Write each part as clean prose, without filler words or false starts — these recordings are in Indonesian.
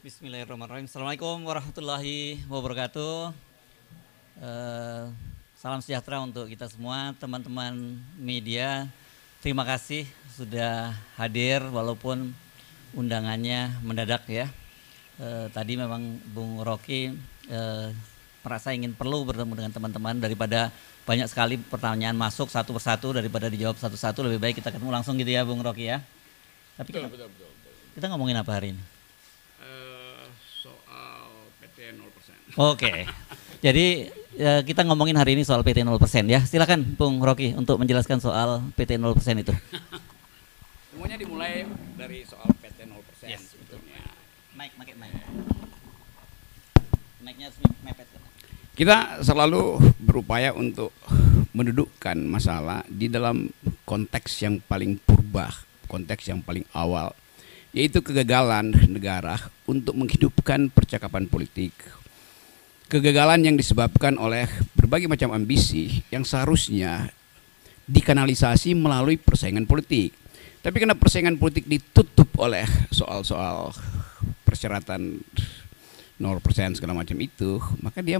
Bismillahirrahmanirrahim. Assalamualaikum warahmatullahi wabarakatuh. Salam sejahtera untuk kita semua, teman-teman media. Terima kasih sudah hadir walaupun undangannya mendadak ya. Tadi memang Bung Rocky merasa ingin perlu bertemu dengan teman-teman daripada banyak sekali pertanyaan masuk satu persatu daripada dijawab satu-satu, lebih baik kita ketemu langsung gitu ya Bung Rocky ya. Tapi betul. Kita ngomongin apa hari ini? Soal PT 0%. Oke. Jadi kita ngomongin hari ini soal PT 0% ya. Silakan Bung Rocky untuk menjelaskan soal PT 0% itu. Semuanya dimulai dari soal PT 0%. Yes, sebetulnya. Pakai mic. Mic-nya harus mepet. Kita selalu berupaya untuk mendudukkan masalah di dalam konteks yang paling purba, konteks yang paling awal, yaitu kegagalan negara untuk menghidupkan percakapan politik. Kegagalan yang disebabkan oleh berbagai macam ambisi yang seharusnya dikanalisasi melalui persaingan politik. Tapi karena persaingan politik ditutup oleh soal-soal persyaratan 0% segala macam itu, maka dia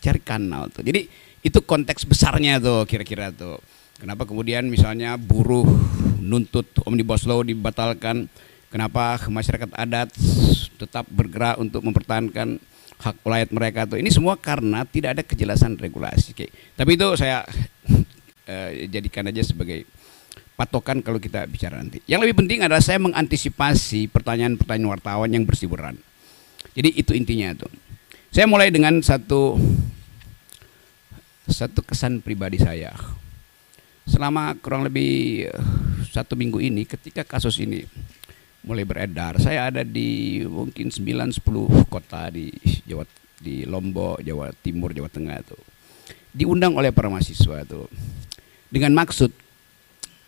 cari kanal tuh. Jadi itu konteks besarnya tuh kira-kira tuh. Kenapa kemudian misalnya buruh nuntut Omnibus Law dibatalkan? Kenapa masyarakat adat tetap bergerak untuk mempertahankan hak rakyat mereka tuh? Ini semua karena tidak ada kejelasan regulasi. Tapi itu saya jadikan aja sebagai patokan kalau kita bicara nanti. Yang lebih penting adalah saya mengantisipasi pertanyaan-pertanyaan wartawan yang berseliweran. Jadi itu intinya tuh. Saya mulai dengan satu kesan pribadi saya. Selama kurang lebih 1 minggu ini ketika kasus ini mulai beredar, saya ada di mungkin 9-10 kota di Jawa, di Lombok, Jawa Timur, Jawa Tengah tuh. Diundang oleh para mahasiswa tuh. Dengan maksud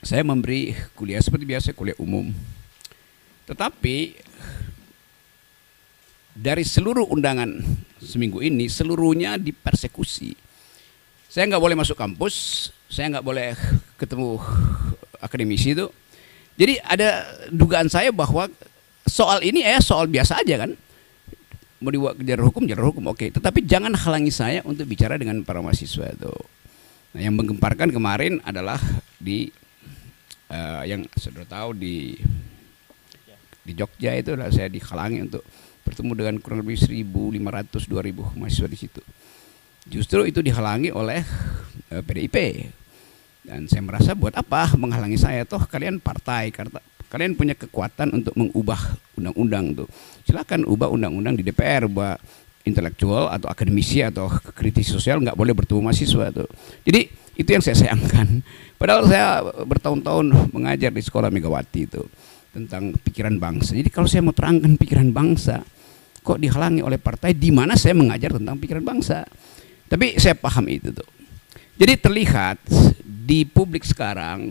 saya memberi kuliah seperti biasa, kuliah umum. Tetapi dari seluruh undangan seminggu ini, seluruhnya dipersekusi. Saya nggak boleh masuk kampus, saya nggak boleh ketemu akademisi itu. Jadi ada dugaan saya bahwa soal ini soal biasa aja kan. Mau dibawa ke jalur hukum, oke. Tetapi jangan halangi saya untuk bicara dengan para mahasiswa itu. Nah, yang menggemparkan kemarin adalah di yang sudah tahu di Jogja itu adalah saya dihalangi untuk bertemu dengan kurang lebih 1.500-2.000 mahasiswa di situ. Justru itu dihalangi oleh PDIP. Dan saya merasa buat apa menghalangi saya, toh kalian partai, kalian punya kekuatan untuk mengubah undang-undang tuh. Silakan ubah undang-undang di DPR, bahwa intelektual atau akademisi atau kritis sosial nggak boleh bertemu mahasiswa tuh. Jadi itu yang saya sayangkan. Padahal saya bertahun-tahun mengajar di sekolah Megawati itu tentang pikiran bangsa. Jadi kalau saya mau terangkan pikiran bangsa, kok dihalangi oleh partai di mana saya mengajar tentang pikiran bangsa. Tapi saya paham itu tuh. Jadi terlihat di publik sekarang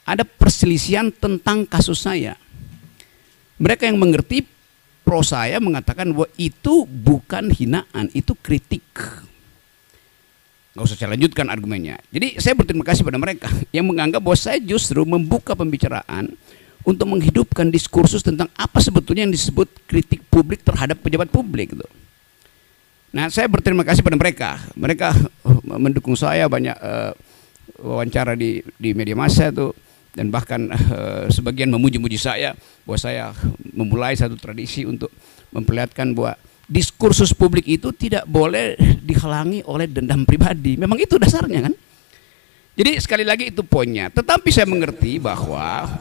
ada perselisihan tentang kasus saya. Mereka yang mengerti pro saya mengatakan bahwa itu bukan hinaan, itu kritik. Nggak usah saya lanjutkan argumennya. Jadi saya berterima kasih pada mereka yang menganggap bahwa saya justru membuka pembicaraan untuk menghidupkan diskursus tentang apa sebetulnya yang disebut kritik publik terhadap pejabat publik gitu. Nah, saya berterima kasih pada mereka. Mereka mendukung saya, banyak wawancara di media massa tuh, dan bahkan sebagian memuji-muji saya bahwa saya memulai satu tradisi untuk memperlihatkan bahwa diskursus publik itu tidak boleh dihalangi oleh dendam pribadi. Memang itu dasarnya kan. Jadi sekali lagi itu poinnya. Tetapi saya mengerti bahwa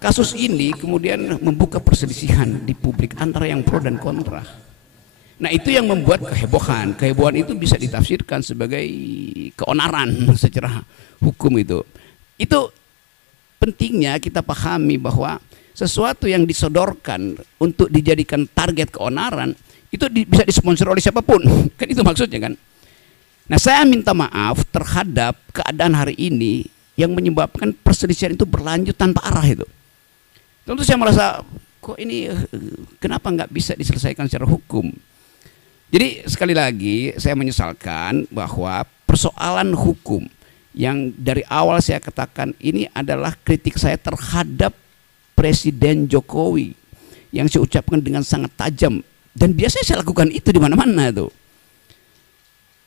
kasus ini kemudian membuka perselisihan di publik antara yang pro dan kontra. Nah, itu yang membuat kehebohan. Kehebohan itu bisa ditafsirkan sebagai keonaran secara hukum itu. Itu pentingnya kita pahami bahwa sesuatu yang disodorkan untuk dijadikan target keonaran itu bisa disponsor oleh siapapun. Kan itu maksudnya kan. Nah, saya minta maaf terhadap keadaan hari ini yang menyebabkan perselisihan itu berlanjut tanpa arah itu. Tentu saya merasa kok ini kenapa nggak bisa diselesaikan secara hukum. Jadi sekali lagi saya menyesalkan bahwa persoalan hukum yang dari awal saya katakan ini adalah kritik saya terhadap Presiden Jokowi yang saya ucapkan dengan sangat tajam. Dan biasanya saya lakukan itu di mana-mana tuh.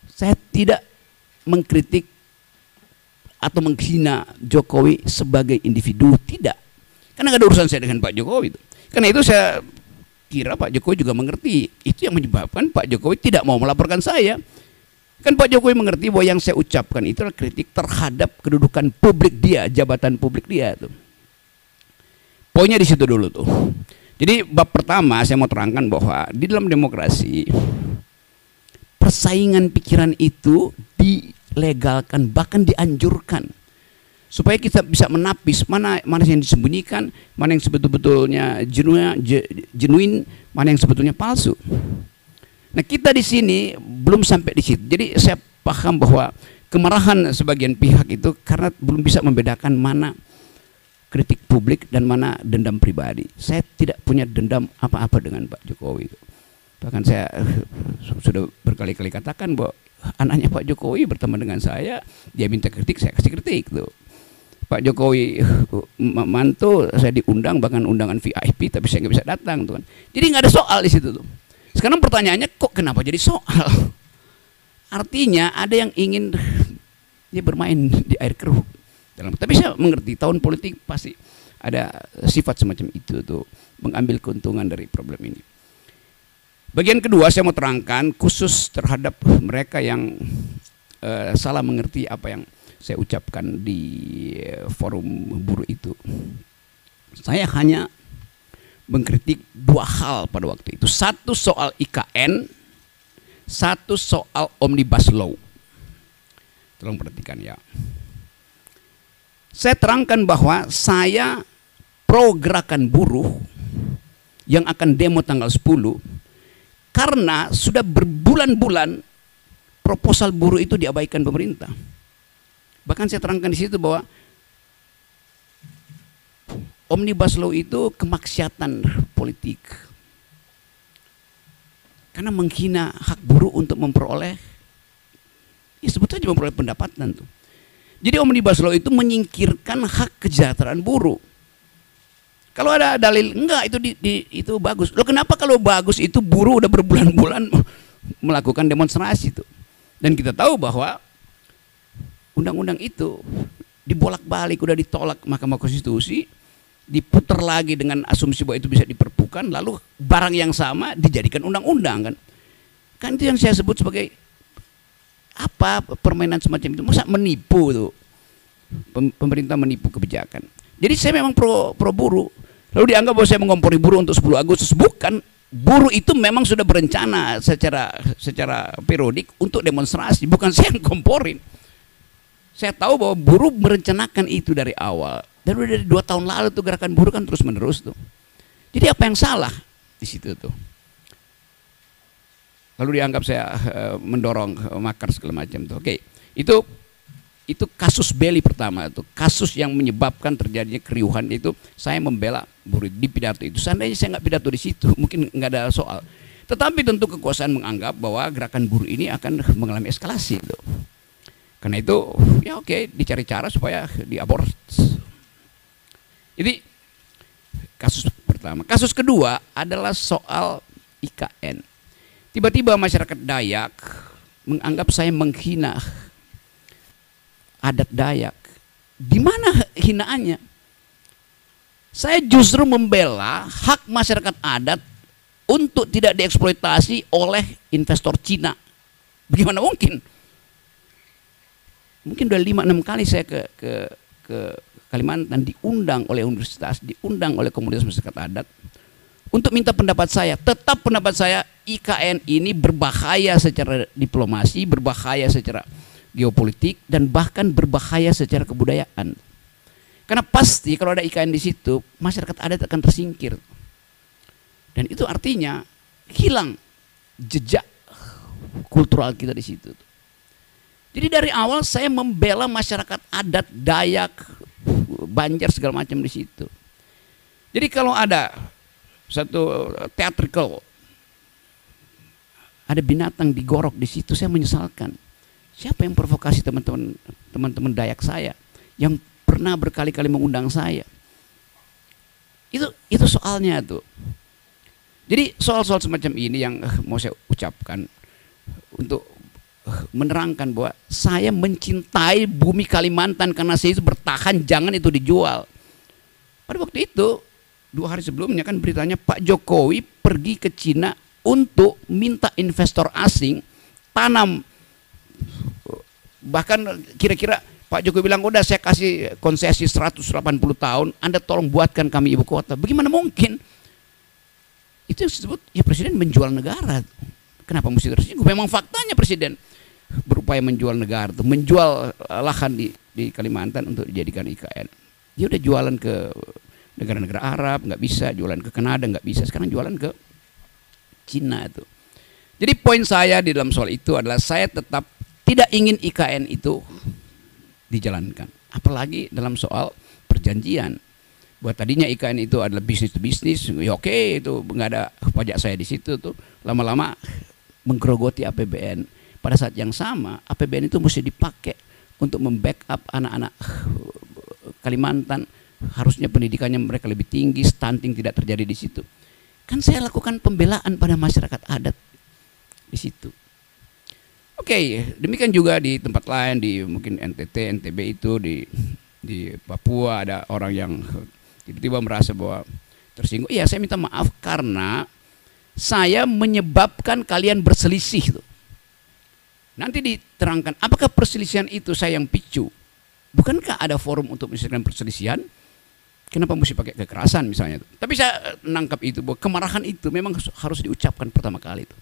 Saya tidak mengkritik atau menghina Jokowi sebagai individu, tidak. Karena nggak ada urusan saya dengan Pak Jokowi itu. Karena itu saya kira Pak Jokowi juga mengerti. Itu yang menyebabkan Pak Jokowi tidak mau melaporkan saya. Kan Pak Jokowi mengerti bahwa yang saya ucapkan itu adalah kritik terhadap kedudukan publik dia, jabatan publik dia tuh. Poinnya di situ dulu tuh. Jadi bab pertama saya mau terangkan bahwa di dalam demokrasi persaingan pikiran itu dilegalkan, bahkan dianjurkan. Supaya kita bisa menapis mana yang disembunyikan, mana yang sebetulnya genuine, mana yang sebetulnya palsu. Nah, kita di sini belum sampai di situ. Jadi saya paham bahwa kemarahan sebagian pihak itu karena belum bisa membedakan mana kritik publik dan mana dendam pribadi. Saya tidak punya dendam apa-apa dengan Pak Jokowi. Bahkan saya sudah berkali-kali katakan bahwa anaknya Pak Jokowi berteman dengan saya, dia minta kritik, saya kasih kritik tuh. Pak Jokowi mantu, saya diundang bahkan undangan VIP, tapi saya nggak bisa datang tuh kan. Jadi nggak ada soal di situ tuh. Sekarang pertanyaannya kok kenapa jadi soal? Artinya ada yang ingin dia bermain di air keruh. Tapi saya mengerti tahun politik pasti ada sifat semacam itu tuh, mengambil keuntungan dari problem ini. Bagian kedua saya mau terangkan khusus terhadap mereka yang salah mengerti apa yang saya ucapkan di forum buruh itu. Saya hanya mengkritik dua hal pada waktu itu. Satu soal IKN, satu soal Omnibus Law. Tolong perhatikan ya. Saya terangkan bahwa saya pro gerakan buruh yang akan demo tanggal 10 karena sudah berbulan-bulan proposal buruh itu diabaikan pemerintah. Bahkan saya terangkan di situ bahwa Omnibus Law itu kemaksiatan politik. Karena menghina hak buruh untuk memperoleh, ya sebetulnya memperoleh pendapatan tuh. Jadi Omnibus Law itu menyingkirkan hak kesejahteraan buruh. Kalau ada dalil enggak itu bagus. Loh kenapa kalau bagus itu buruh udah berbulan-bulan melakukan demonstrasi itu. Dan kita tahu bahwa undang-undang itu dibolak-balik, udah ditolak Mahkamah Konstitusi, diputar lagi dengan asumsi bahwa itu bisa diperpukan, lalu barang yang sama dijadikan undang-undang kan. Kan itu yang saya sebut sebagai apa permainan semacam itu. Masa menipu tuh, pemerintah menipu kebijakan. Jadi saya memang pro buruh. Lalu dianggap bahwa saya mengompori buruh untuk 10 Agustus. Bukan, buruh itu memang sudah berencana secara periodik untuk demonstrasi. Bukan saya yang komporin. Saya tahu bahwa buruh merencanakan itu dari awal. Dan udah dari 2 tahun lalu tuh gerakan buruh kan terus menerus tuh. Jadi apa yang salah di situ tuh? Lalu dianggap saya mendorong makar segala macam tuh. Oke, itu kasus Belly pertama tuh, kasus yang menyebabkan terjadinya keriuhan itu. Saya membela buruh di pidato itu. Seandainya saya nggak pidato di situ, mungkin nggak ada soal. Tetapi tentu kekuasaan menganggap bahwa gerakan buruh ini akan mengalami eskalasi tuh. Karena itu ya oke, dicari cara supaya diabort. Jadi kasus pertama. Kasus kedua adalah soal IKN. Tiba-tiba masyarakat Dayak menganggap saya menghina adat Dayak. Di mana hinaannya? Saya justru membela hak masyarakat adat untuk tidak dieksploitasi oleh investor Cina. Bagaimana mungkin? Mungkin udah 5-6 kali saya ke Kalimantan, diundang oleh universitas, diundang oleh komunitas masyarakat adat untuk minta pendapat saya. Tetap pendapat saya, IKN ini berbahaya secara diplomasi, berbahaya secara geopolitik, dan bahkan berbahaya secara kebudayaan. Karena pasti kalau ada IKN di situ, masyarakat adat akan tersingkir. Dan itu artinya hilang jejak kultural kita di situ. Jadi dari awal saya membela masyarakat adat, Dayak, Banjar segala macam di situ. Jadi kalau ada satu theatrical, ada binatang digorok di situ, saya menyesalkan. Siapa yang provokasi teman-teman Dayak saya yang pernah berkali-kali mengundang saya? Itu soalnya tuh. Jadi soal-soal semacam ini yang mau saya ucapkan untuk menerangkan bahwa saya mencintai bumi Kalimantan karena saya itu bertahan jangan itu dijual. Pada waktu itu 2 hari sebelumnya kan beritanya Pak Jokowi pergi ke Cina untuk minta investor asing tanam, bahkan kira-kira Pak Jokowi bilang udah saya kasih konsesi 180 tahun, Anda tolong buatkan kami ibu kota. Bagaimana mungkin? Itu yang disebut ya presiden menjual negara. Kenapa mesti tersinggung? Memang faktanya presiden berupaya menjual negara, menjual lahan di Kalimantan untuk dijadikan IKN. Dia udah jualan ke negara-negara Arab, nggak bisa, jualan ke Kanada nggak bisa, sekarang jualan ke Cina itu. Jadi poin saya di dalam soal itu adalah saya tetap tidak ingin IKN itu dijalankan. Apalagi dalam soal perjanjian. Buat tadinya IKN itu adalah bisnis to bisnis, ya oke, itu nggak ada pajak saya di situ tuh. Lama-lama menggerogoti APBN. Pada saat yang sama APBN itu mesti dipakai untuk membackup anak-anak Kalimantan. Harusnya pendidikannya mereka lebih tinggi, stunting tidak terjadi di situ. Kan saya lakukan pembelaan pada masyarakat adat di situ. Oke, demikian juga di tempat lain, di mungkin NTT, NTB itu di Papua ada orang yang tiba-tiba merasa bahwa tersinggung. Iya, saya minta maaf karena saya menyebabkan kalian berselisih tuh. Nanti diterangkan apakah perselisihan itu saya yang picu? Bukankah ada forum untuk menyelesaikan perselisihan? Kenapa mesti pakai kekerasan misalnya? Tapi saya nangkap itu bahwa kemarahan itu memang harus diucapkan pertama kali itu.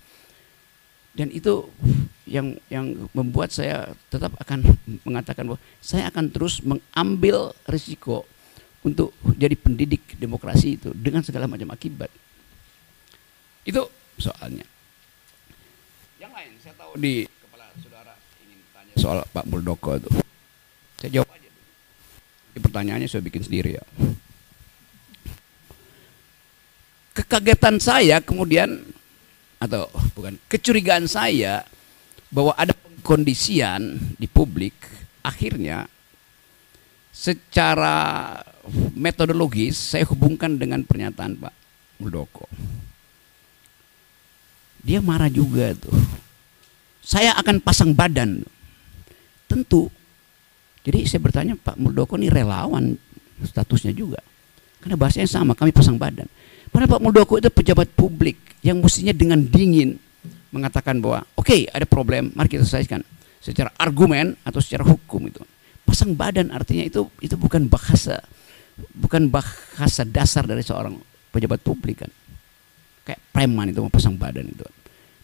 Dan itu yang membuat saya tetap akan mengatakan bahwa saya akan terus mengambil risiko untuk jadi pendidik demokrasi itu dengan segala macam akibat. Itu soalnya. Yang lain saya tahu di kepala saudara ingin tanya soal Pak Muldoko itu. Saya jawab aja dulu. Ini pertanyaannya saya bikin sendiri ya. Kekagetan saya kemudian, atau bukan, kecurigaan saya bahwa ada kondisian di publik, akhirnya secara metodologis saya hubungkan dengan pernyataan Pak Muldoko. Dia marah juga tuh. Saya akan pasang badan. Tentu. Jadi saya bertanya, Pak Muldoko ini relawan statusnya juga. Karena bahasanya sama, kami pasang badan. Padahal Pak Muldoko itu pejabat publik yang mestinya dengan dingin mengatakan bahwa oke, ada problem, mari kita selesaikan secara argumen atau secara hukum itu. Pasang badan artinya itu bukan bahasa dasar dari seorang pejabat publik kan. Kayak preman itu mau pasang badan itu.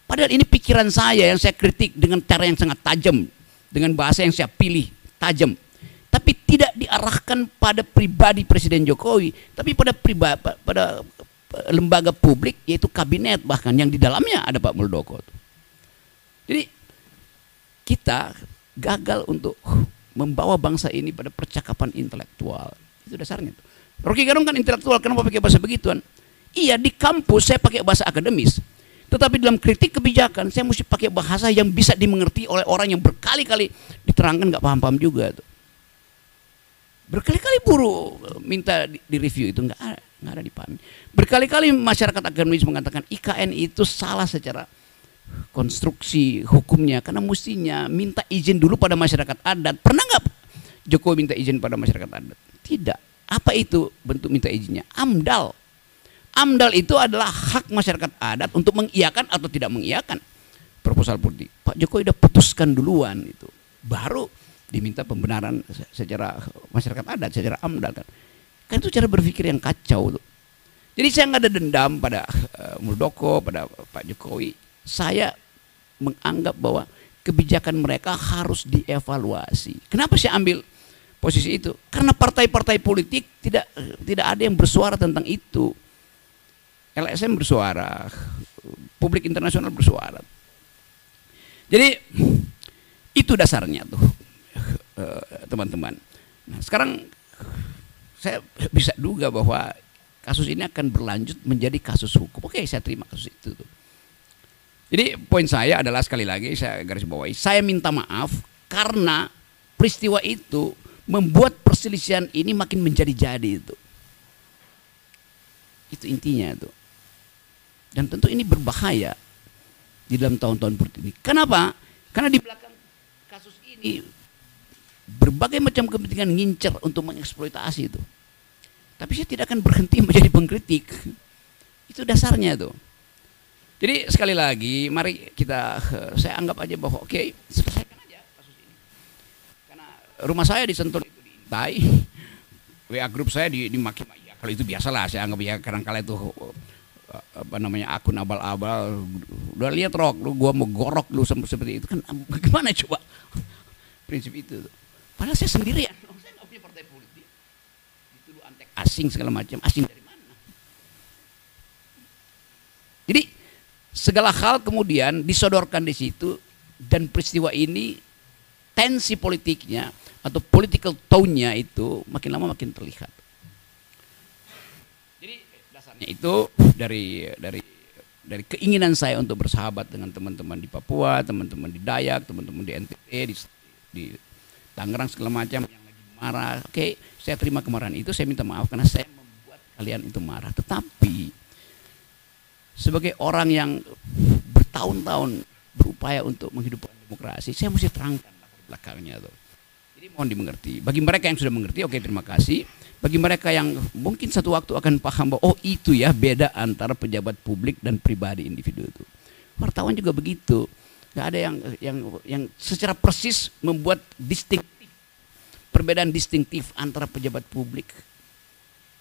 Padahal ini pikiran saya yang saya kritik dengan cara yang sangat tajam, dengan bahasa yang saya pilih tajam. Tapi tidak diarahkan pada pribadi Presiden Jokowi, tapi pada lembaga publik, yaitu kabinet bahkan yang di dalamnya ada Pak Muldoko. Jadi kita gagal untuk membawa bangsa ini pada percakapan intelektual. Itu dasarnya. Rocky Gerung kan intelektual, kenapa pakai bahasa begituan? Iya, di kampus saya pakai bahasa akademis. Tetapi dalam kritik kebijakan saya mesti pakai bahasa yang bisa dimengerti oleh orang yang berkali-kali diterangkan nggak paham-paham juga tuh. Berkali-kali buruh minta di review itu nggak ada dipahami. Berkali-kali masyarakat akademis mengatakan IKN itu salah secara konstruksi hukumnya karena mestinya minta izin dulu pada masyarakat adat. Pernah nggak Jokowi minta izin pada masyarakat adat? Tidak. Apa itu bentuk minta izinnya? AMDAL. AMDAL itu adalah hak masyarakat adat untuk mengiyakan atau tidak mengiyakan proposal politik. Pak Jokowi udah putuskan duluan itu. Baru diminta pembenaran secara masyarakat adat, secara AMDAL kan. Kan itu cara berpikir yang kacau tuh. Jadi saya nggak ada dendam pada Muldoko, pada Pak Jokowi. Saya menganggap bahwa kebijakan mereka harus dievaluasi. Kenapa saya ambil posisi itu? Karena partai-partai politik tidak ada yang bersuara tentang itu. LSM bersuara, publik internasional bersuara. Jadi itu dasarnya tuh teman-teman. Nah, sekarang saya bisa duga bahwa kasus ini akan berlanjut menjadi kasus hukum. Oke, saya terima kasus itu tuh. Jadi poin saya adalah sekali lagi saya garis bawahi, saya minta maaf karena peristiwa itu membuat perselisihan ini makin menjadi-jadi itu. Itu intinya tuh. Dan tentu ini berbahaya di dalam tahun-tahun berikut ini. Kenapa? Karena di belakang kasus ini berbagai macam kepentingan ngincer untuk mengeksploitasi itu. Tapi saya tidak akan berhenti menjadi pengkritik. Itu dasarnya tuh. Jadi sekali lagi, mari saya anggap aja bahwa oke, selesaikan aja kasus ini. Karena rumah saya di Sentul itu diintai, WA grup saya dimaki-maki. Ya, kalau itu biasalah, saya anggap ya kadang-kala itu akun abal-abal. Udah lihat Rok, gua mau gorok lu seperti itu kan, bagaimana coba prinsip itu? Padahal saya sendirian, saya nggak punya partai politik, dituduh antek asing segala macam, asing dari mana? Jadi segala hal kemudian disodorkan di situ, dan peristiwa ini tensi politiknya atau political tone-nya itu makin lama makin terlihat. Jadi dasarnya itu dari keinginan saya untuk bersahabat dengan teman-teman di Papua, teman-teman di Dayak, teman-teman di NTT, di Tangerang segala macam yang lagi marah. Oke, saya terima kemarahan itu, saya minta maaf karena saya membuat kalian itu marah. Tetapi sebagai orang yang bertahun-tahun berupaya untuk menghidupkan demokrasi, saya mesti terangkan latar belakangnya tuh. Jadi mohon dimengerti. Bagi mereka yang sudah mengerti, oke, terima kasih. Bagi mereka yang mungkin satu waktu akan paham bahwa oh itu ya beda antara pejabat publik dan pribadi individu itu. Wartawan juga begitu. Gak ada yang secara persis membuat perbedaan distintif antara pejabat publik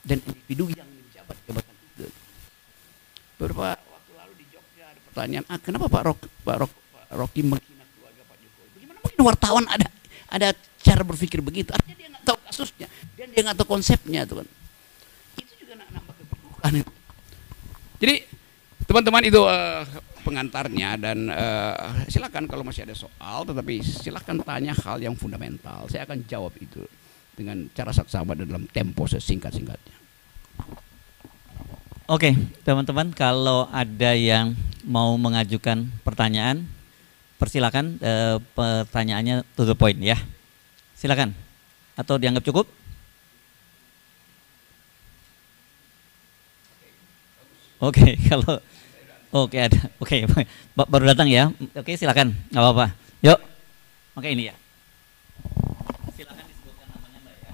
dan individu yang menjabat jabatan itu. Beberapa waktu lalu di Jogja ada pertanyaan, kenapa Pak Rocky menghina keluarga Pak Jokowi? Bagaimana mungkin wartawan ada cara berpikir begitu? Artinya dia nggak tahu kasusnya, dan dia nggak tahu konsepnya, tuh kan. Itu juga nambah keburukan itu. Jadi teman-teman itu pengantarnya, dan silakan kalau masih ada soal, tetapi silakan tanya hal yang fundamental. Saya akan jawab itu dengan cara saksama dalam tempo sesingkat-singkatnya. Oke, teman-teman, kalau ada yang mau mengajukan pertanyaan, persilakan, pertanyaannya to the point ya. Silakan. Atau dianggap cukup? Oke, kalau ada. Oke, baru datang ya. Oke, silakan. Nggak apa-apa. Yuk. Oke, ini ya. Silakan disebutkan namanya, Mbak ya.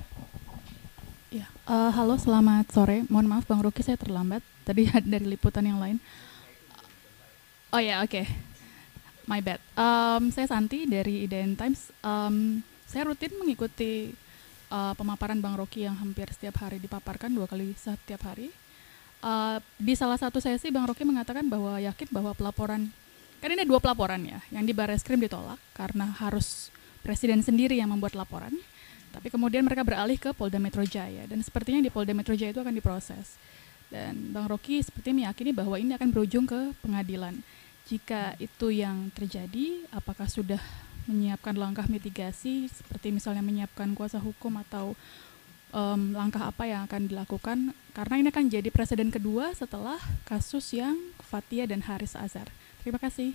Ya, halo, selamat sore. Mohon maaf Bang Rocky, saya terlambat. Tadi dari liputan yang lain. Oh ya, oke. My bad. Saya Santi dari IDN Times. Saya rutin mengikuti pemaparan Bang Rocky yang hampir setiap hari dipaparkan, 2 kali setiap hari. Di salah satu sesi Bang Rocky mengatakan bahwa yakin bahwa pelaporan, kan ini 2 pelaporan ya, yang di Barreskrim ditolak karena harus presiden sendiri yang membuat laporan. Tapi kemudian mereka beralih ke Polda Metro Jaya, dan sepertinya di Polda Metro Jaya itu akan diproses. Dan Bang Rocky seperti meyakini bahwa ini akan berujung ke pengadilan. Jika itu yang terjadi, apakah sudah menyiapkan langkah mitigasi seperti misalnya menyiapkan kuasa hukum atau langkah apa yang akan dilakukan? Karena ini akan jadi presiden kedua setelah kasus yang Fathia dan Haris Azhar. Terima kasih.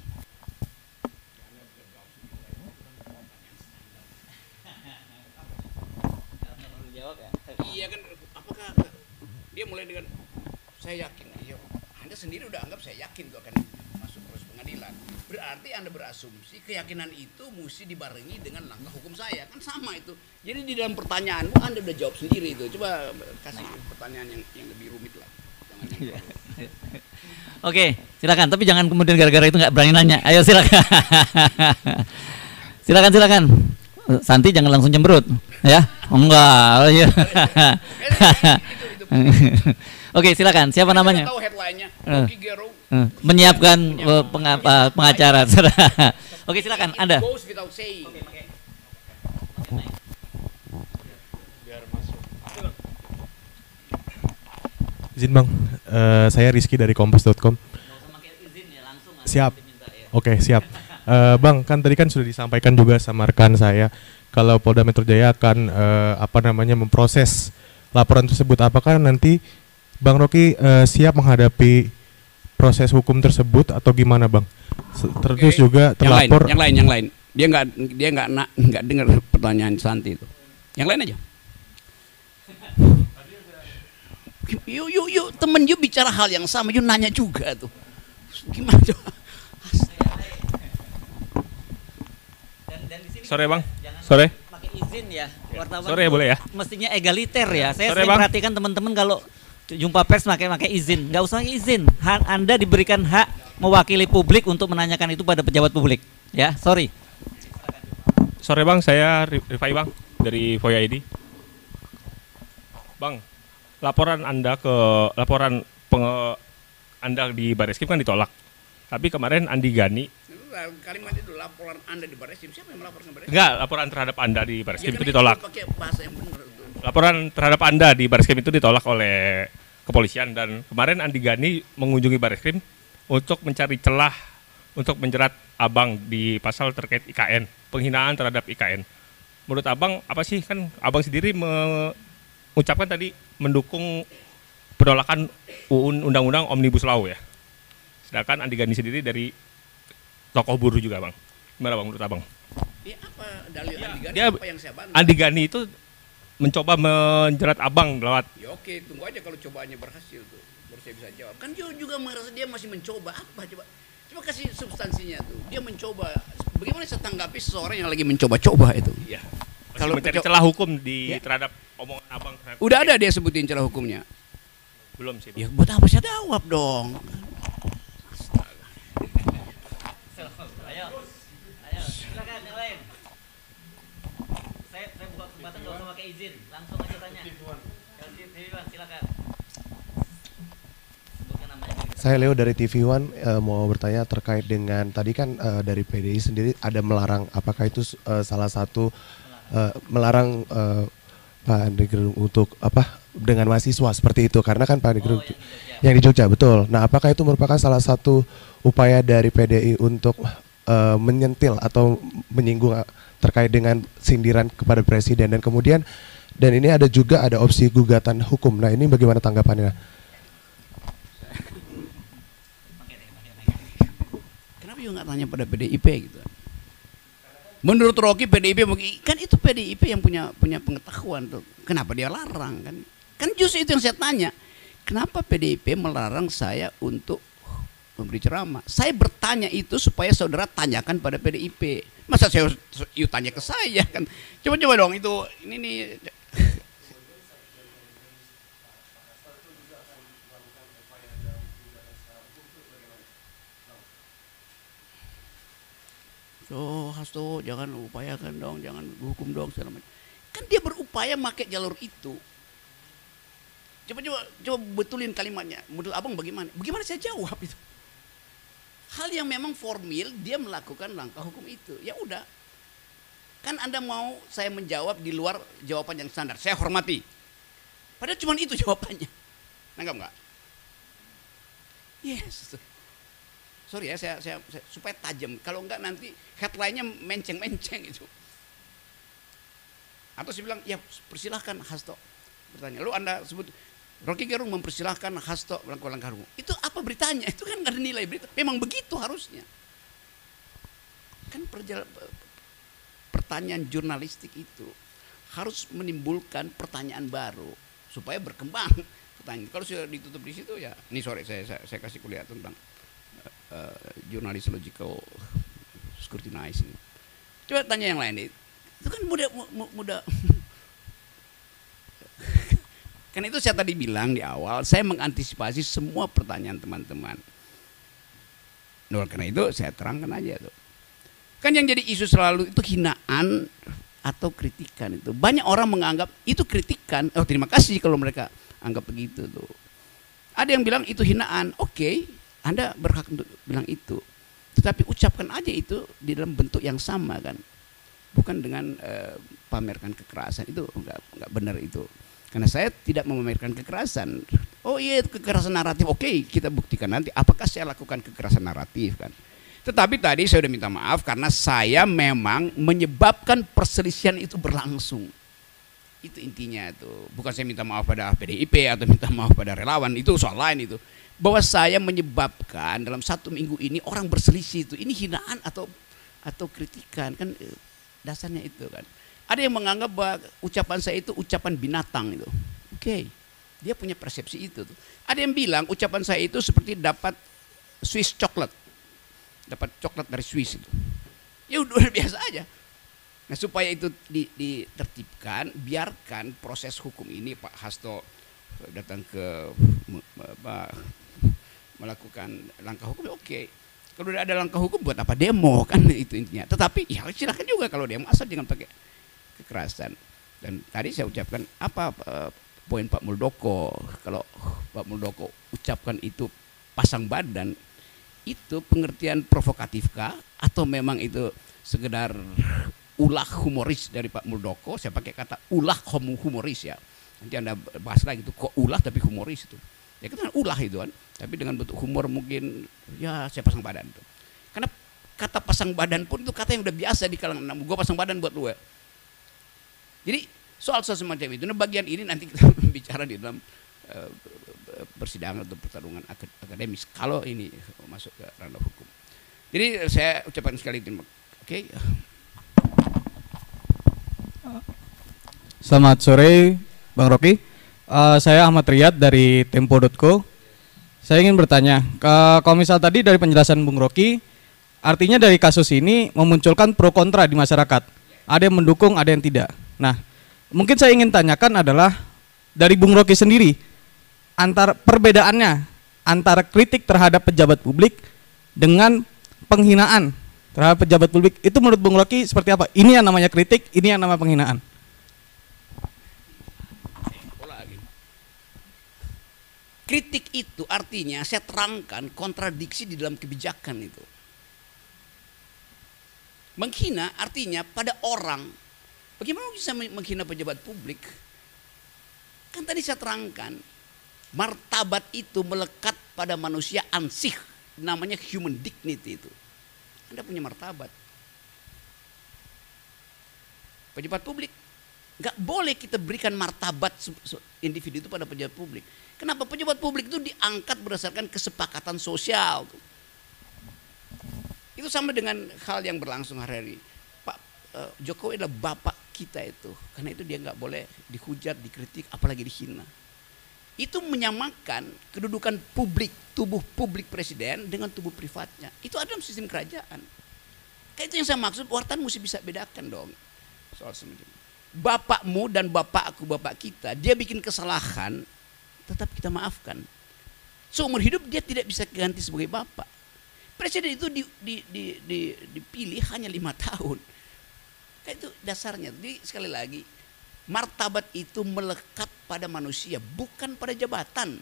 Iya kan, apakah dia mulai dengan saya yakin, ya, Anda sendiri udah anggap saya yakin itu akan masuk proses pengadilan. Berarti Anda berasumsi keyakinan itu mesti dibarengi dengan langkah hukum saya, kan sama itu. Jadi di dalam pertanyaanmu Anda udah jawab sendiri itu. Coba kasih pertanyaan yang lebih rumit lah. Oke, silakan. Tapi jangan kemudian gara-gara itu nggak berani nanya. Ayo silakan. silakan. Santi jangan langsung cemberut, ya? Oh, enggak. Ya. Oke, silakan. Siapa namanya? Tahu headline-nya. Menyiapkan pengacara. Oke, silakan Anda. Izin Bang, saya Rizky dari Kompas.com. Siap. Oke, siap. Bang, kan tadi kan sudah disampaikan juga sama rekan saya kalau Polda Metro Jaya akan memproses laporan tersebut. Apakah nanti Bang Rocky siap menghadapi proses hukum tersebut atau gimana, Bang? Terus juga terlapor. Yang lain. Dia nggak dengar pertanyaan Santi itu. Yang lain aja. Yuk, temen yuk bicara hal yang sama, yuk nanya juga tuh. Gimana coba? Dan di sini Sore, Bang. jangan Sore. pakai izin ya. Wartawan Sore boleh ya? mestinya egaliter ya. Saya Sore, sering Bang. perhatikan teman-teman kalau jumpa pers pakai izin. Nggak usah izin. Anda diberikan hak mewakili publik untuk menanyakan itu pada pejabat publik. Ya, sorry. Sore Bang, saya Rifai Bang dari Foya ID. Bang, laporan Anda Anda di Bareskrim kan ditolak. Tapi kemarin Andi Gani, Kalimat itu laporan Anda di Bareskrim, siapa yang melaporkan Bareskrim? enggak, laporan terhadap Anda di Bareskrim Ya, itu kan ditolak. Pakai bahasa yang benar itu. Laporan terhadap Anda di Bareskrim itu ditolak oleh kepolisian dan kemarin Andi Gani mengunjungi Bareskrim untuk mencari celah untuk menjerat Abang di pasal terkait IKN, penghinaan terhadap IKN. Menurut Abang apa sih, kan Abang sendiri mengucapkan tadi mendukung penolakan undang-undang Omnibus Law ya. Sedangkan Andi Gani sendiri dari tokoh buruh juga Bang. Gimana Bang menurut Abang? Ya, apa dalil Ya, Andi Gani? dia- Apa yang saya bantu? Andi Gani itu mencoba menjerat Abang lewat Ya oke, tunggu aja kalau cobaannya berhasil tuh. Baru saya bisa jawab. Kan dia juga merasa dia masih mencoba apa coba? Coba kasih substansinya tuh. Dia mencoba. Bagaimana saya tanggapi seseorang yang lagi mencoba-coba itu? ya, Kalau mencari menco- celah hukum di Ya. terhadap omongan Abang. Udah ada dia sebutin celah hukumnya. Belum sih. Ya buat apa saya jawab dong? Ayo, silakan yang lain. Saya buka kesempatan nggak usah pakai izin, langsung aja tanya. Silakan. Sebutkan namanya. Saya Leo dari TV One, mau bertanya terkait dengan tadi kan dari PDI sendiri ada melarang, apakah itu salah satu melarang Pak Andri Gerung untuk apa dengan mahasiswa seperti itu, karena kan Pak Andri Gerung yang di Jogja betul. Nah, apakah itu merupakan salah satu upaya dari PDI untuk menyentil atau menyinggung terkait dengan sindiran kepada presiden, dan kemudian ini ada juga ada opsi gugatan hukum. Nah, ini bagaimana tanggapannya? Kenapa juga nggak tanya pada PDIP gitu? Menurut Rocky PDIP kan itu PDIP yang punya pengetahuan tuh. Kenapa dia larang kan? Kan justru itu yang saya tanya. Kenapa PDIP melarang saya untuk memberi ceramah? Saya bertanya itu supaya saudara tanyakan pada PDIP. Masa saya tanya ke saya kan? Coba dong itu ini nih. So, Hasto jangan upayakan dong, jangan hukum dong segala macam. Kan dia berupaya pakai jalur itu. Coba betulin kalimatnya. Menurut Abang bagaimana? Bagaimana saya jawab itu? Hal yang memang formil dia melakukan langkah hukum itu. Ya udah. Kan Anda mau saya menjawab di luar jawaban yang standar. Saya hormati. Padahal cuma itu jawabannya. Nangkap nggak? Yes. Sorry ya, saya supaya tajam. Kalau enggak nanti headline-nya menceng-menceng itu. Atau saya bilang, ya persilahkan Hasto bertanya. Lalu Anda sebut, Rocky Gerung mempersilahkan Hasto melakukan langkah hukum. Itu apa beritanya? Itu kan nggak ada nilai berita. Memang begitu harusnya. Kan pertanyaan jurnalistik itu harus menimbulkan pertanyaan baru supaya berkembang pertanyaan. Kalau sudah ditutup di situ ya, ini sore saya kasih kuliah tentang jurnalis logical scrutinizing. Coba tanya yang lain. Itu kan mudah. Karena itu saya tadi bilang di awal, saya mengantisipasi semua pertanyaan teman-teman. Nah, karena itu saya terangkan aja tuh. Kan yang jadi isu selalu itu hinaan atau kritikan itu. Banyak orang menganggap itu kritikan. Oh, terima kasih kalau mereka anggap begitu tuh. Ada yang bilang itu hinaan. Oke, Anda berhak untuk bilang itu. Tetapi ucapkan aja itu di dalam bentuk yang sama kan. Bukan dengan pamerkan kekerasan, itu enggak benar itu. Karena saya tidak memamerkan kekerasan. Oh iya, kekerasan naratif. Oke, kita buktikan nanti apakah saya lakukan kekerasan naratif kan. Tetapi tadi saya sudah minta maaf karena saya memang menyebabkan perselisihan itu berlangsung. Itu intinya itu. Bukan saya minta maaf pada PDIP atau minta maaf pada relawan, itu soal lain itu. Bahwa saya menyebabkan dalam 1 minggu ini orang berselisih itu. Ini hinaan atau kritikan kan, dasarnya itu kan. Ada yang menganggap bahwa ucapan saya itu ucapan binatang itu. Oke, dia punya persepsi itu. Ada yang bilang ucapan saya itu seperti dapat Swiss chocolate, dapat coklat dari Swiss itu. Ya udah biasa aja. Nah supaya itu ditertibkan, biarkan proses hukum ini. Pak Hasto datang ke melakukan langkah hukum, oke. Kalau udah ada langkah hukum buat apa demo kan, itu intinya. Tetapi ya silakan juga kalau demo, asal jangan pakai kekerasan. Dan tadi saya ucapkan apa poin Pak Muldoko, kalau Pak Muldoko ucapkan itu pasang badan, itu pengertian provokatifkah atau memang itu sekedar ulah humoris dari Pak Muldoko? Saya pakai kata ulah humoris ya. Nanti Anda bahas lagi itu kok ulah tapi humoris itu. Ya kita kan ulah itu kan, tapi dengan bentuk humor mungkin ya saya pasang badan itu. Karena kata pasang badan pun itu kata yang udah biasa di kalangan anak. Gue pasang badan buat lu ya. Jadi soal semacam itu, nah bagian ini nanti kita bicara di dalam persidangan atau pertarungan akademis kalau ini masuk ke ranah hukum. Jadi saya ucapkan sekali terima kasih. Selamat sore Bang Rocky. Saya Ahmad Riyad dari Tempo.co. Saya ingin bertanya, kalau misal tadi dari penjelasan Bung Rocky, artinya dari kasus ini memunculkan pro kontra di masyarakat. Ada yang mendukung, ada yang tidak. Nah, mungkin saya ingin tanyakan adalah dari Bung Rocky sendiri, antara perbedaannya antara kritik terhadap pejabat publik dengan penghinaan terhadap pejabat publik, itu menurut Bung Rocky seperti apa? Ini yang namanya kritik, ini yang namanya penghinaan. Kritik itu artinya saya terangkan kontradiksi di dalam kebijakan itu. Menghina artinya pada orang. Bagaimana bisa menghina pejabat publik? Kan tadi saya terangkan, martabat itu melekat pada manusia ansih, namanya human dignity itu. Anda punya martabat. Pejabat publik, nggak boleh kita berikan martabat individu itu pada pejabat publik. Kenapa? Pejabat publik itu diangkat berdasarkan kesepakatan sosial. Itu sama dengan hal yang berlangsung hari-hari. Pak Jokowi adalah bapak kita itu. Karena itu dia nggak boleh dihujat, dikritik, apalagi dihina. Itu menyamakan kedudukan publik, tubuh publik presiden dengan tubuh privatnya. Itu ada dalam sistem kerajaan. Kayak itu yang saya maksud, wartawan mesti bisa bedakan dong. Soal semacam itu. Bapakmu dan bapakku, bapak kita, dia bikin kesalahan, tetap kita maafkan. Seumur hidup dia tidak bisa ganti sebagai bapak. Presiden itu dipilih hanya 5 tahun. Kayak itu dasarnya. Jadi sekali lagi, martabat itu melekat pada manusia, bukan pada jabatan.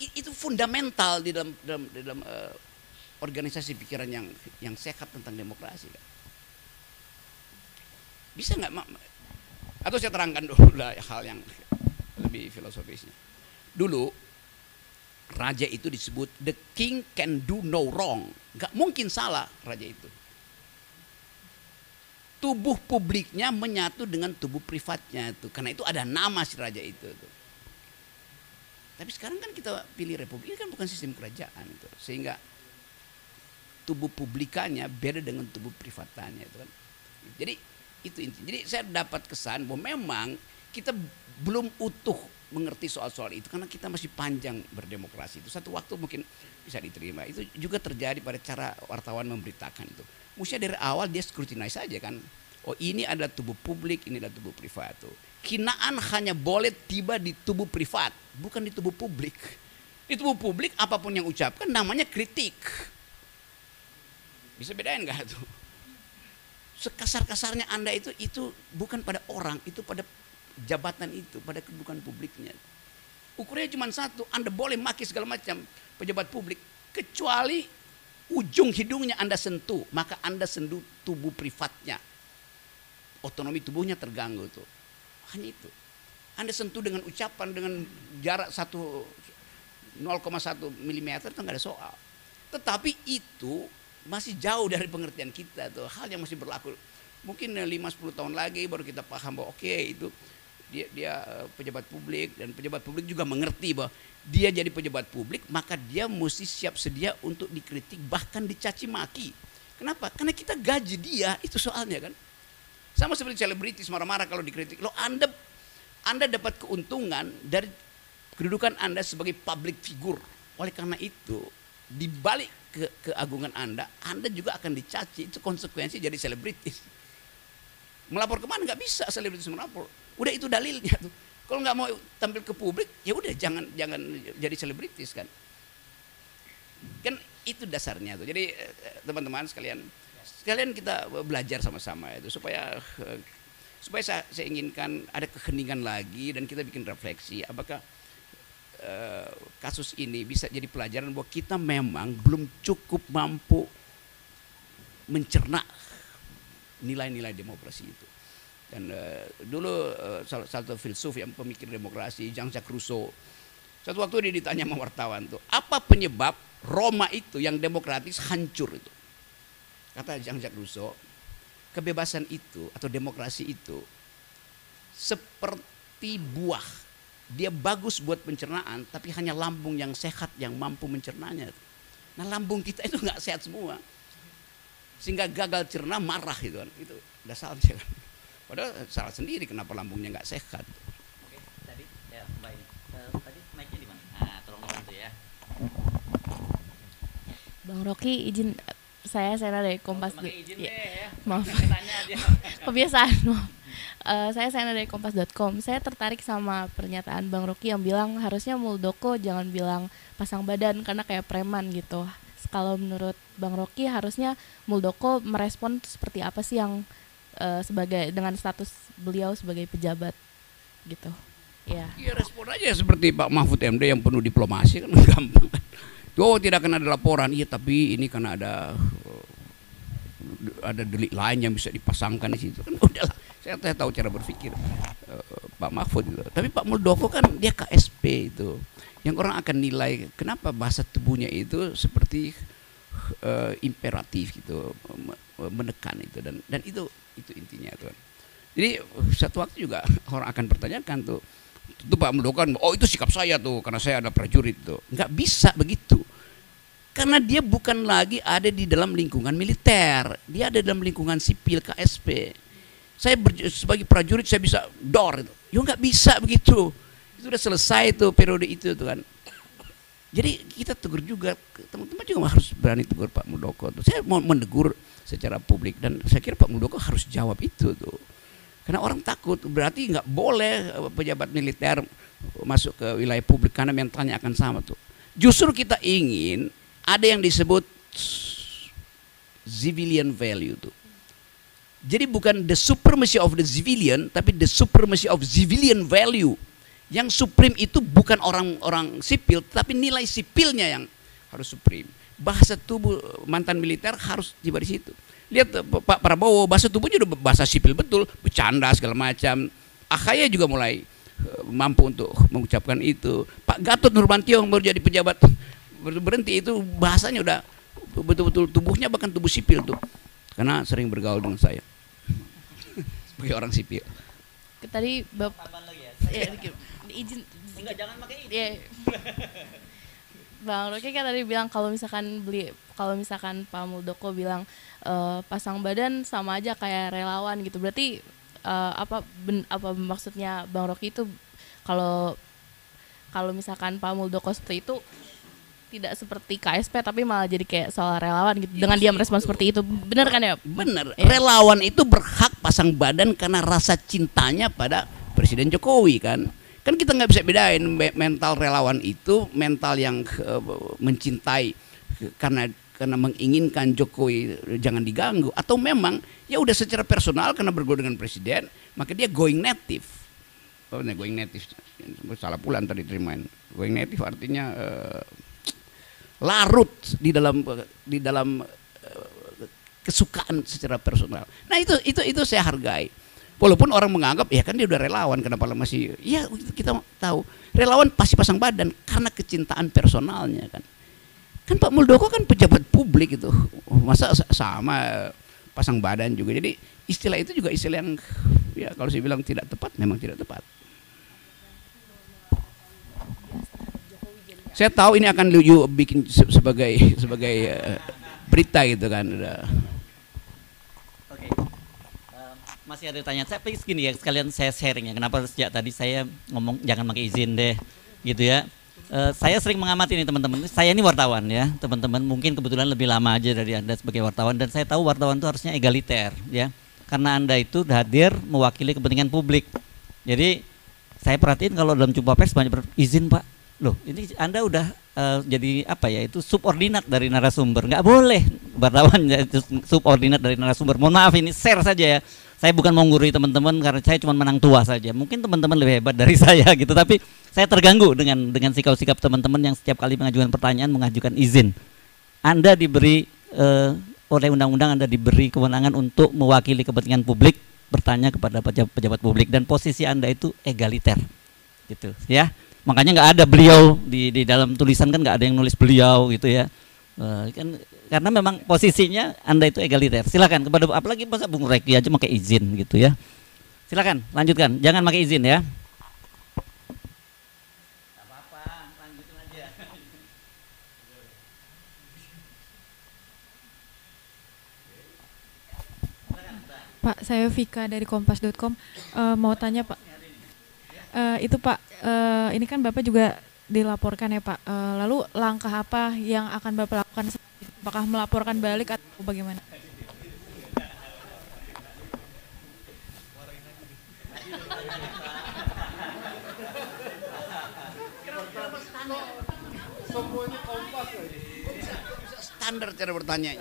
Itu fundamental di dalam organisasi pikiran yang sehat tentang demokrasi. Bisa nggak? Atau saya terangkan dulu lah hal yang lebih filosofisnya. Dulu raja itu disebut the king can do no wrong. Gak mungkin salah raja itu. Tubuh publiknya menyatu dengan tubuh privatnya itu. Karena itu ada nama si raja itu. Tapi sekarang kan kita pilih republik, ini kan bukan sistem kerajaan itu. Sehingga tubuh publikannya beda dengan tubuh privatannya itu kan. Jadi itu intinya. Jadi saya dapat kesan bahwa memang kita belum utuh mengerti soal-soal itu karena kita masih panjang berdemokrasi. Itu satu waktu mungkin bisa diterima. Itu juga terjadi pada cara wartawan memberitakan itu. Mestinya dari awal dia scrutinize saja kan. Oh ini adalah tubuh publik, ini adalah tubuh privat tuh. Hinaan hanya boleh tiba di tubuh privat, bukan di tubuh publik. Di tubuh publik apapun yang ucapkan namanya kritik. Bisa bedain nggak tuh? Sekasar-kasarnya Anda itu bukan pada orang, itu pada jabatan itu, pada kedudukan publiknya. Ukurannya cuma satu, Anda boleh maki segala macam pejabat publik, kecuali ujung hidungnya Anda sentuh, maka Anda sentuh tubuh privatnya. Otonomi tubuhnya terganggu tuh. Hanya itu. Anda sentuh dengan ucapan dengan jarak 0,1 mm itu nggak ada soal. Tetapi itu masih jauh dari pengertian kita tuh. Hal yang masih berlaku. Mungkin 5-10 tahun lagi baru kita paham bahwa oke, itu dia pejabat publik, dan pejabat publik juga mengerti bahwa dia jadi pejabat publik maka dia mesti siap sedia untuk dikritik bahkan dicaci maki. Kenapa? Karena kita gaji dia, itu soalnya kan. Sama seperti selebritis marah-marah kalau dikritik. Loh Anda dapat keuntungan dari kedudukan Anda sebagai public figure. Oleh karena itu, di balik keagungan Anda juga akan dicaci. Itu konsekuensi jadi selebritis. Melapor kemana? Nggak bisa selebritis melapor. Udah itu dalilnya tuh. Kalau nggak mau tampil ke publik, ya udah jangan jadi selebritis kan. Kan itu dasarnya tuh. Jadi teman-teman sekalian kita belajar sama-sama itu supaya saya inginkan ada keheningan lagi dan kita bikin refleksi apakah kasus ini bisa jadi pelajaran bahwa kita memang belum cukup mampu mencerna nilai-nilai demokrasi itu. Dan dulu salah satu filsuf yang pemikir demokrasi, Jean-Jacques Rousseau, satu waktu dia ditanya sama wartawan tuh, apa penyebab Roma itu yang demokratis hancur itu? Kata Jean-Jacques Rousseau, kebebasan itu atau demokrasi itu seperti buah. Dia bagus buat pencernaan, tapi hanya lambung yang sehat yang mampu mencernanya. Nah lambung kita itu nggak sehat semua, sehingga gagal cerna marah gitu kan. Itu udah salah kan. Padahal salah sendiri kenapa lambungnya nggak sehat. Oke, tadi ya baik. Tadi mic-nya di mana? Nah, tolong bantu ya. Bang Rocky, izin saya dari Kompas. Izin Ya, deh ya. maaf. Tanya dia. Kebiasaan, maaf. Saya dari Kompas.com. Saya tertarik sama pernyataan Bang Rocky yang bilang harusnya Muldoko jangan bilang pasang badan karena kayak preman gitu. Kalau menurut Bang Rocky harusnya Muldoko merespon seperti apa sih yang sebagai dengan status beliau sebagai pejabat gitu. Ya. Ya respon aja seperti Pak Mahfud MD yang penuh diplomasi kan gampang. Oh tidak akan ada laporan, iya tapi ini karena ada delik lain yang bisa dipasangkan di situ kan udahlah. Saya tahu cara berpikir Pak Mahfud itu. Tapi Pak Muldoko kan dia KSP itu. Yang orang akan nilai kenapa bahasa tubuhnya itu seperti imperatif gitu, menekan itu dan itu intinya tuh. Jadi satu waktu juga orang akan pertanyakan tuh, itu Pak Muldoko kan, oh itu sikap saya tuh karena saya ada prajurit tuh. Nggak bisa begitu. Karena dia bukan lagi ada di dalam lingkungan militer, dia ada dalam lingkungan sipil KSP. Saya sebagai prajurit saya bisa dor itu. Ya nggak bisa begitu. Itu udah selesai tuh periode itu tuh kan. Jadi kita tegur juga, teman-teman juga harus berani tegur Pak Muldoko tuh. Saya mau menegur secara publik dan saya kira Pak Muldoko harus jawab itu tuh. Karena orang takut, berarti nggak boleh pejabat militer masuk ke wilayah publik karena mentalnya akan sama tuh. Justru kita ingin ada yang disebut civilian value tuh. Jadi bukan the supremacy of the civilian, tapi the supremacy of civilian value. Yang supreme itu bukan orang-orang sipil, tapi nilai sipilnya yang harus supreme. Bahasa tubuh mantan militer harus tiba di situ. Lihat Pak Prabowo, bahasa tubuhnya udah bahasa sipil betul, bercanda segala macam. AHY juga mulai mampu untuk mengucapkan itu. Pak Gatot Nurmantio yang baru jadi pejabat berhenti itu bahasanya udah betul-betul tubuhnya bahkan tubuh sipil tuh. Karena sering bergaul dengan saya sebagai orang sipil. Tadi Bapak ya, izin Enggak, jangan pakai ini. ya. Bang Rocky kan tadi bilang kalau misalkan Pak Muldoko bilang pasang badan sama aja kayak relawan gitu. Berarti apa maksudnya Bang Rocky itu kalau misalkan Pak Muldoko seperti itu tidak seperti KSP tapi malah jadi kayak soal relawan gitu dengan dia merespon seperti itu, benar kan ya? Benar. Relawan itu berhak pasang badan karena rasa cintanya pada Presiden Jokowi kan. Kan kita nggak bisa bedain mental relawan itu mental yang mencintai karena menginginkan Jokowi jangan diganggu, atau memang ya udah secara personal karena bergaul dengan presiden maka dia going native. Going native salah pula tadi terimain. Going native artinya larut di dalam kesukaan secara personal. Nah itu saya hargai. Walaupun orang menganggap ya kan dia udah relawan, kenapa masih, ya kita tahu relawan pasti pasang badan karena kecintaan personalnya kan. Kan Pak Muldoko kan pejabat publik itu, masa sama pasang badan juga. Jadi istilah itu juga istilah yang ya kalau saya bilang tidak tepat, memang tidak tepat. Saya tahu ini akan lu bikin sebagai berita gitu kan. Oke. Masih ada tanya, saya pengen gini ya sekalian saya sharing ya, kenapa sejak tadi saya ngomong jangan pakai izin deh gitu ya. Saya sering mengamati nih teman-teman. Saya ini wartawan ya, teman-teman. Mungkin kebetulan lebih lama aja dari Anda sebagai wartawan, dan saya tahu wartawan itu harusnya egaliter ya. Karena Anda itu hadir mewakili kepentingan publik. Jadi saya perhatiin kalau dalam jumpa pers banyak izin Pak. Loh, ini Anda udah jadi apa ya, itu subordinat dari narasumber. Nggak boleh wartawan itu subordinat dari narasumber. Mohon maaf, ini share saja ya. Saya bukan mau menggurui teman-teman karena saya cuma menang tua saja. Mungkin teman-teman lebih hebat dari saya gitu, tapi saya terganggu dengan sikap-sikap teman-teman yang setiap kali mengajukan pertanyaan mengajukan izin. Anda diberi oleh undang-undang, Anda diberi kewenangan untuk mewakili kepentingan publik, bertanya kepada pejabat publik, dan posisi Anda itu egaliter gitu ya. Makanya nggak ada beliau di dalam tulisan, kan nggak ada yang nulis beliau gitu ya. Kan karena memang posisinya Anda itu egaliter. Silakan kepada, apalagi masa Bung Reki aja pakai izin gitu ya. Silakan lanjutkan, jangan pakai izin ya. Pak, saya Vika dari kompas.com. Mau tanya Pak, itu Pak, ini kan Bapak juga dilaporkan ya Pak. Lalu langkah apa yang akan Bapak lakukan? Apakah melaporkan balik atau bagaimana? Standar cara bertanya.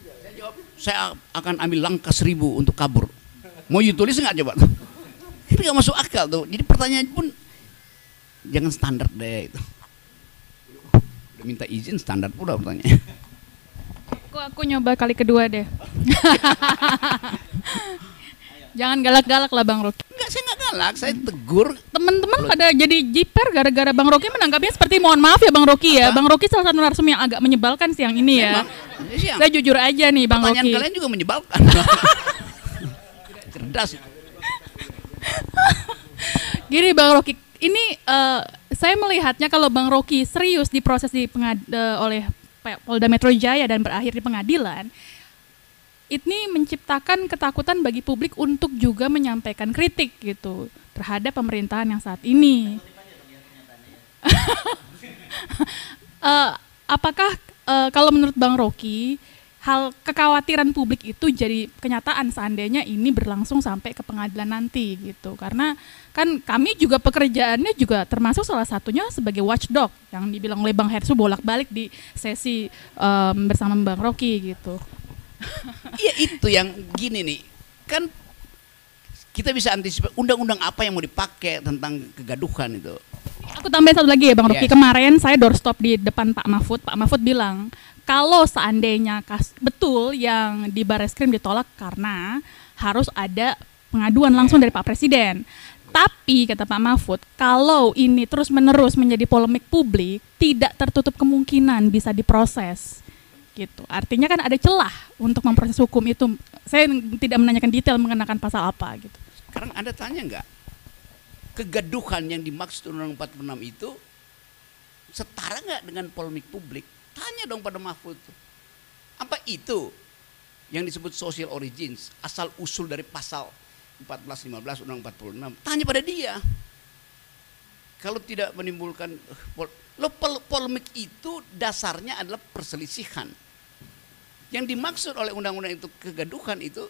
Saya jawab, saya akan ambil langkah 1000 untuk kabur. Mau you tulis nggak coba? Ini nggak masuk akal tuh. Jadi pertanyaan pun jangan standar deh itu. Udah minta izin standar pula pertanyaannya. Aku nyoba kali kedua deh. Jangan galak-galak lah Bang Rocky. Enggak, saya nggak galak, saya tegur. Teman-teman pada jadi jiper gara-gara Bang Rocky menanggapnya seperti mohon maaf ya Bang Rocky ya. Bang Rocky salah satu narasumber yang agak menyebalkan siang ini ya. Saya jujur aja nih Bang Rocky. Pertanyaan kalian juga menyebalkan. Cerdas. Gini Bang Rocky, ini saya melihatnya kalau Bang Rocky serius diproses oleh Polda Metro Jaya dan berakhir di pengadilan, ini menciptakan ketakutan bagi publik untuk juga menyampaikan kritik gitu terhadap pemerintahan yang saat ini. Apakah kalau menurut Bang Rocky, hal kekhawatiran publik itu jadi kenyataan seandainya ini berlangsung sampai ke pengadilan nanti gitu? Karena kan kami juga pekerjaannya juga termasuk salah satunya sebagai watchdog yang dibilang oleh Bang Hersu bolak-balik di sesi bersama Bang Rocky gitu. Iya itu yang gini nih, kan kita bisa antisipasi undang-undang apa yang mau dipakai tentang kegaduhan itu. Aku tambahin satu lagi ya Bang Rocky. Kemarin saya doorstop di depan Pak Mahfud. Pak Mahfud bilang kalau seandainya betul yang di Barreskrim ditolak karena harus ada pengaduan langsung dari Pak Presiden. Tapi kata Pak Mahfud, kalau ini terus-menerus menjadi polemik publik, tidak tertutup kemungkinan bisa diproses. Gitu. Artinya kan ada celah untuk memproses hukum itu. Saya tidak menanyakan detail mengenakan pasal apa gitu. Sekarang Anda tanya nggak, kegaduhan yang dimaksud Undang-Undang 46 itu setara nggak dengan polemik publik? Tanya dong pada Mahfud. Apa itu yang disebut social origins, asal usul dari pasal 14-15 Undang-Undang 46? Tanya pada dia. Kalau tidak menimbulkan polemik itu dasarnya adalah perselisihan. Yang dimaksud oleh undang-undang itu kegaduhan itu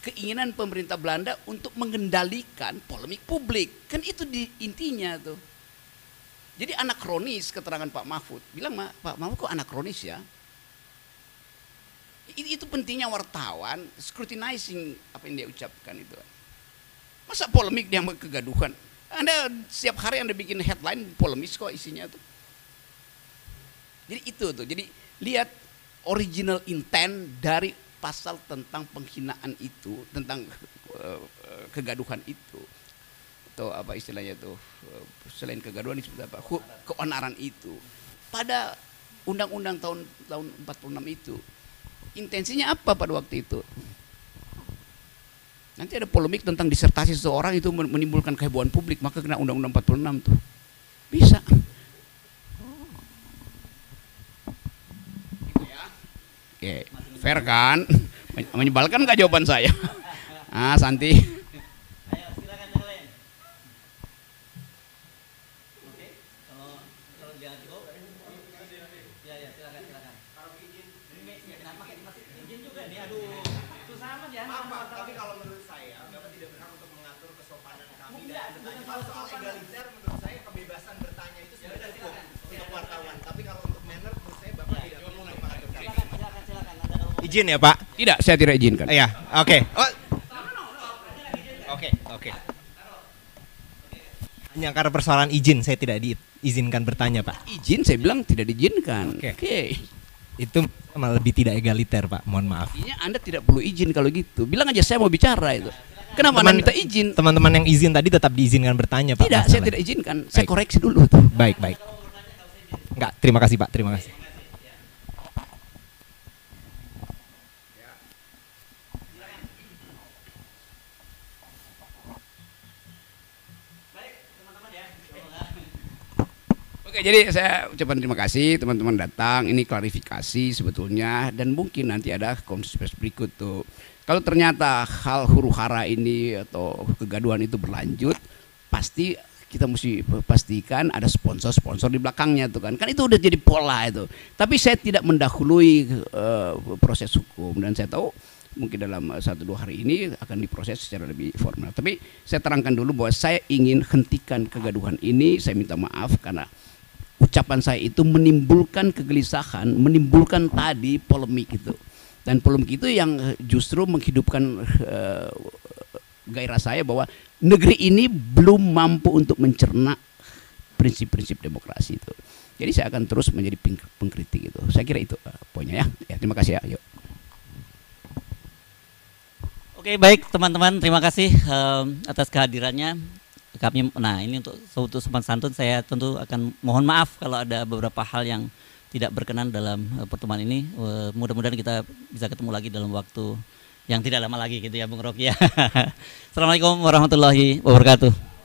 keinginan pemerintah Belanda untuk mengendalikan polemik publik. Kan itu intinya tuh. Jadi anakronis keterangan Pak Mahfud. Bilang Pak Mahfud kok anakronis ya? Itu pentingnya wartawan scrutinizing apa yang dia ucapkan itu. Masa polemik dia kegaduhan? Anda setiap hari Anda bikin headline polemis kok isinya tuh. Jadi itu tuh. Jadi lihat original intent dari pasal tentang penghinaan itu, tentang kegaduhan itu. Atau apa istilahnya tuh, selain kegaduhan seperti apa? Keonaran itu. Pada undang-undang tahun 46 itu. Intensinya apa pada waktu itu? Nanti ada polemik tentang disertasi seseorang itu menimbulkan kehebohan publik, maka kena Undang-Undang 46 tuh. Bisa. Oke, fair kan? Menyebalkan nggak jawaban saya? Ah, Santi. Izin ya Pak? Tidak, saya tidak izinkan. Iya, oke. Oke. Hanya karena persoalan izin saya tidak diizinkan bertanya Pak. Izin saya bilang tidak diizinkan. Oke. Itu malah lebih tidak egaliter Pak, mohon maaf. Artinya Anda tidak perlu izin kalau gitu. Bilang aja saya mau bicara itu. Kenapa Anda minta izin? Teman-teman yang izin tadi tetap diizinkan bertanya Pak. Tidak, saya tidak izinkan. Saya koreksi dulu tuh. Baik. Enggak, terima kasih Pak, terima kasih. Oke, jadi saya ucapkan terima kasih teman-teman datang. Ini klarifikasi sebetulnya dan mungkin nanti ada konferensi berikut tuh. Kalau ternyata hal huru-hara ini atau kegaduhan itu berlanjut, pasti kita mesti pastikan ada sponsor-sponsor di belakangnya tuh kan. Kan itu udah jadi pola itu. Tapi saya tidak mendahului proses hukum dan saya tahu mungkin dalam 1-2 hari ini akan diproses secara lebih formal. Tapi saya terangkan dulu bahwa saya ingin hentikan kegaduhan ini. Saya minta maaf karena ucapan saya itu menimbulkan kegelisahan, menimbulkan tadi polemik itu. Dan polemik itu yang justru menghidupkan gairah saya bahwa negeri ini belum mampu untuk mencerna prinsip-prinsip demokrasi itu. Jadi saya akan terus menjadi pengkritik itu. Saya kira itu poinnya ya. Terima kasih ya. Yuk. Oke, baik teman-teman, terima kasih atas kehadirannya. Nah, ini untuk sopan santun saya tentu akan mohon maaf kalau ada beberapa hal yang tidak berkenan dalam pertemuan ini. Mudah-mudahan kita bisa ketemu lagi dalam waktu yang tidak lama lagi gitu ya Bung Rocky ya. Assalamualaikum warahmatullahi wabarakatuh.